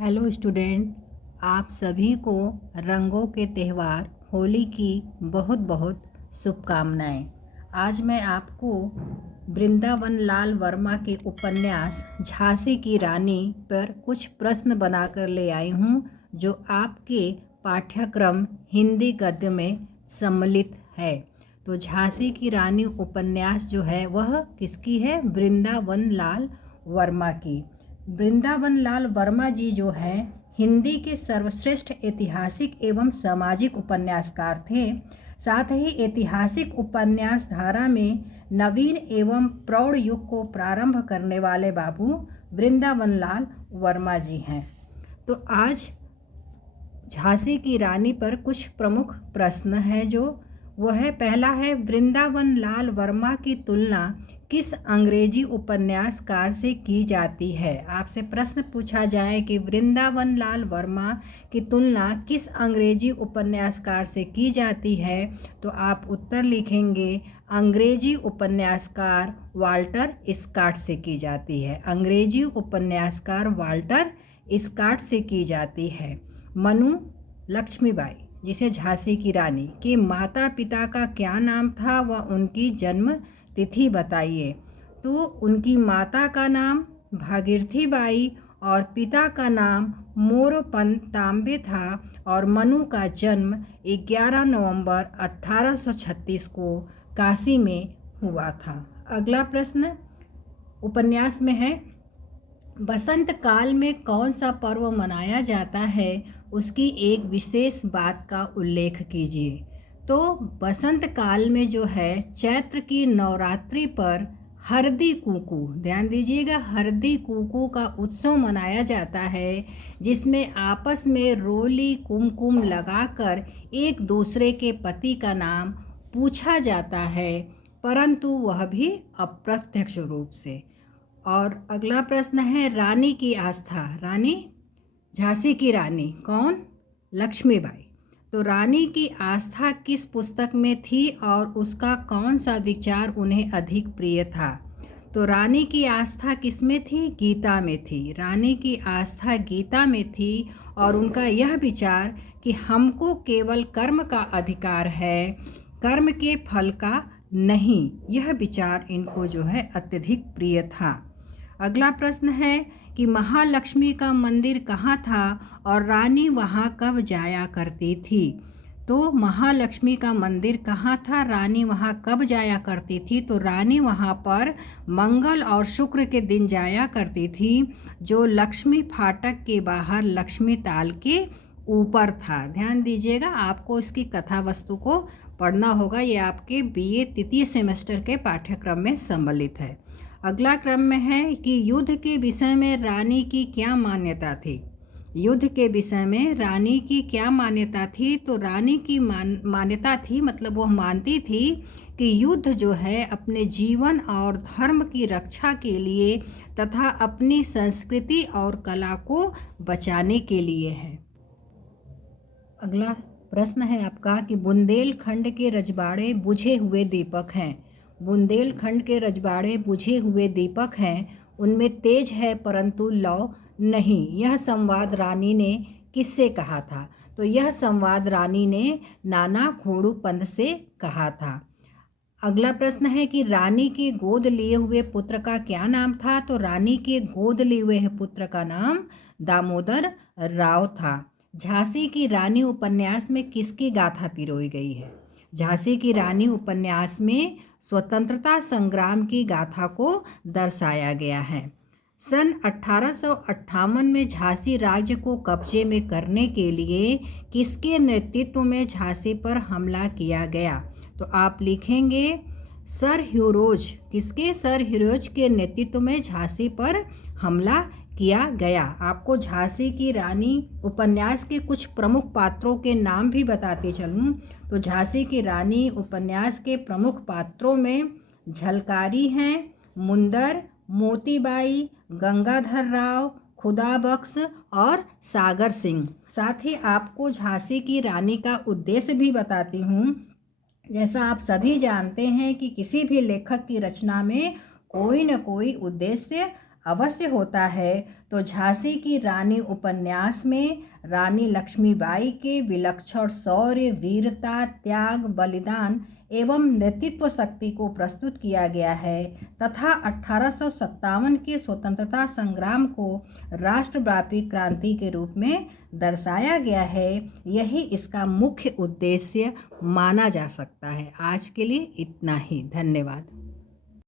Hello student, आप सभी को रंगों के त्यौहार होली की बहुत बहुत शुभकामनाएं। आज मैं आपको वृंदावन लाल वर्मा के उपन्यास झांसी की रानी पर कुछ प्रश्न बनाकर ले आई हूँ, जो आपके पाठ्यक्रम हिंदी गद्य में सम्मिलित है। तो झांसी की रानी उपन्यास जो है वह किसकी है? वृंदावन लाल वर्मा की। वृंदावन लाल वर्मा जी जो हैं हिंदी के सर्वश्रेष्ठ ऐतिहासिक एवं सामाजिक उपन्यासकार थे। साथ ही ऐतिहासिक उपन्यास धारा में नवीन एवं प्रौढ़ युग को प्रारंभ करने वाले बाबू वृंदावन लाल वर्मा जी हैं। तो आज झांसी की रानी पर कुछ प्रमुख प्रश्न हैं जो वह है, पहला है, वृंदावन लाल वर्मा की तुलना किस अंग्रेजी उपन्यासकार से की जाती है? आपसे प्रश्न पूछा जाए कि वृंदावन लाल वर्मा की तुलना किस अंग्रेजी उपन्यासकार से की जाती है, तो आप उत्तर लिखेंगे अंग्रेजी उपन्यासकार वाल्टर स्कॉट से की जाती है। अंग्रेजी उपन्यासकार वाल्टर स्कॉट से की जाती है। मनु लक्ष्मीबाई, जिसे झांसी की रानी के माता पिता का क्या नाम था व उनकी जन्म तिथि बताइए। तो उनकी माता का नाम भागीरथी बाई और पिता का नाम मोरोपंत तांबे था और मनु का जन्म 11 नवंबर 1836 को काशी में हुआ था। अगला प्रश्न उपन्यास में है, बसंत काल में कौन सा पर्व मनाया जाता है, उसकी एक विशेष बात का उल्लेख कीजिए। तो बसंत काल में जो है चैत्र की नवरात्रि पर हरदी कुकू, ध्यान दीजिएगा, हरदी कुकू का उत्सव मनाया जाता है, जिसमें आपस में रोली कुमकुम लगाकर एक दूसरे के पति का नाम पूछा जाता है, परंतु वह भी अप्रत्यक्ष रूप से। और अगला प्रश्न है, रानी की आस्था, रानी झांसी की रानी कौन? लक्ष्मीबाई। तो रानी की आस्था किस पुस्तक में थी और उसका कौन सा विचार उन्हें अधिक प्रिय था? तो रानी की आस्था किस में थी? गीता में थी। रानी की आस्था गीता में थी और उनका यह विचार कि हमको केवल कर्म का अधिकार है, कर्म के फल का नहीं, यह विचार इनको जो है अत्यधिक प्रिय था। अगला प्रश्न है कि महालक्ष्मी का मंदिर कहाँ था और रानी वहाँ कब जाया करती थी? तो महालक्ष्मी का मंदिर कहाँ था, रानी वहाँ कब जाया करती थी? तो रानी वहाँ पर मंगल और शुक्र के दिन जाया करती थी, जो लक्ष्मी फाटक के बाहर लक्ष्मी ताल के ऊपर था। ध्यान दीजिएगा, आपको इसकी कथा वस्तु को पढ़ना होगा, ये आपके बीए तृतीय सेमेस्टर के पाठ्यक्रम में सम्मिलित है। अगला क्रम में है कि युद्ध के विषय में रानी की क्या मान्यता थी? युद्ध के विषय में रानी की क्या मान्यता थी? तो रानी की मान्यता थी, मतलब वो मानती थी कि युद्ध जो है अपने जीवन और धर्म की रक्षा के लिए तथा अपनी संस्कृति और कला को बचाने के लिए है। अगला प्रश्न है आपका कि बुंदेलखंड के रजवाड़े बुझे हुए दीपक हैं। बुंदेलखंड के रजवाड़े बुझे हुए दीपक हैं, उनमें तेज है परंतु लौ नहीं। यह संवाद रानी ने किससे कहा था? तो यह संवाद रानी ने नाना घोड़ूपंत से कहा था। अगला प्रश्न है कि रानी के गोद लिए हुए पुत्र का क्या नाम था? तो रानी के गोद लिए हुए पुत्र का नाम दामोदर राव था। झांसी की रानी उपन्यास में किसकी गाथा पिरोई गई है? झांसी की रानी उपन्यास में स्वतंत्रता संग्राम की गाथा को दर्शाया गया है। सन 1858 में झांसी राज्य को कब्जे में करने के लिए किसके नेतृत्व में झांसी पर हमला किया गया? तो आप लिखेंगे सर ह्यूरोज। किसके? सर ह्यूरोज के नेतृत्व में झांसी पर हमला किया गया। आपको झांसी की रानी उपन्यास के कुछ प्रमुख पात्रों के नाम भी बताते चलूँ। तो झांसी की रानी उपन्यास के प्रमुख पात्रों में झलकारी हैं, मुंदर, मोतीबाई, गंगाधर राव, खुदाबख्श और सागर सिंह। साथ ही आपको झांसी की रानी का उद्देश्य भी बताती हूँ। जैसा आप सभी जानते हैं कि किसी भी लेखक की रचना में कोई न कोई उद्देश्य अवश्य होता है तो झांसी की रानी उपन्यास में रानी लक्ष्मीबाई के विलक्षण शौर्य, वीरता, त्याग, बलिदान एवं नेतृत्व शक्ति को प्रस्तुत किया गया है तथा 1857 के स्वतंत्रता संग्राम को राष्ट्रव्यापी क्रांति के रूप में दर्शाया गया है। यही इसका मुख्य उद्देश्य माना जा सकता है। आज के लिए इतना ही। धन्यवाद।